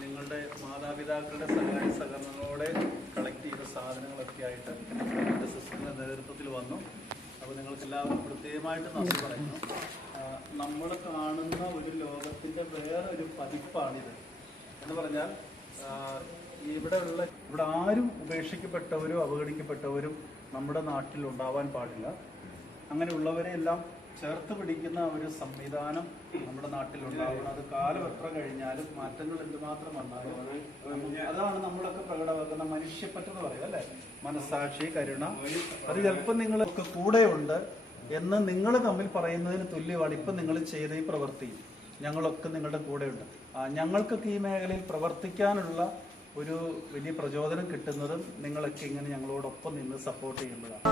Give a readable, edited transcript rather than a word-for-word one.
നിങ്ങളുടെ മാതാപിതാക്കളുടെ സഹായ സഹകരണങ്ങളോടെ കളക്ട് ചെയ്ത സാധനങ്ങളൊക്കെ ആയിട്ട് എൻ്റെ സിസ്റ്ററിൻ്റെ നേതൃത്വത്തിൽ വന്നു. അപ്പോൾ നിങ്ങൾക്കെല്ലാവർക്കും പ്രത്യേകമായിട്ട് നന്ദി പറയുന്നു. നമ്മൾ കാണുന്ന ഒരു ലോകത്തിൻ്റെ വേറൊരു പതിപ്പാണിത് എന്ന് പറഞ്ഞാൽ ഇവിടെ ആരും ഉപേക്ഷിക്കപ്പെട്ടവരും അവഗണിക്കപ്പെട്ടവരും നമ്മുടെ നാട്ടിൽ ഉണ്ടാവാൻ പാടില്ല. അങ്ങനെയുള്ളവരെ എല്ലാം ചേർത്ത് പിടിക്കുന്ന ഒരു സംവിധാനം നമ്മുടെ നാട്ടിലുണ്ടാവണം. അത് കാലം എത്ര കഴിഞ്ഞാലും മാറ്റങ്ങൾ എന്തുമാത്രം വന്നാലും അതാണ് നമ്മളൊക്കെ പ്രകടമാക്കുന്ന മനുഷ്യപ്പറ്റെന്ന് പറയുന്നത് അല്ലേ. മനസ്സാക്ഷി, കരുണ, അത് ചിലപ്പോൾ നിങ്ങളൊക്കെ കൂടെയുണ്ട് എന്ന് നിങ്ങൾ തമ്മിൽ പറയുന്നതിന് തുല്യമാണ് ഇപ്പം നിങ്ങൾ ചെയ്ത ഈ പ്രവൃത്തി. ഞങ്ങളൊക്കെ നിങ്ങളുടെ കൂടെയുണ്ട്. ഞങ്ങൾക്കൊക്കെ ഈ മേഖലയിൽ പ്രവർത്തിക്കാനുള്ള ഒരു വലിയ പ്രചോദനം കിട്ടുന്നതും നിങ്ങളൊക്കെ ഇങ്ങനെ ഞങ്ങളോടൊപ്പം നിന്ന് സപ്പോർട്ട് ചെയ്യുന്നതാണ്.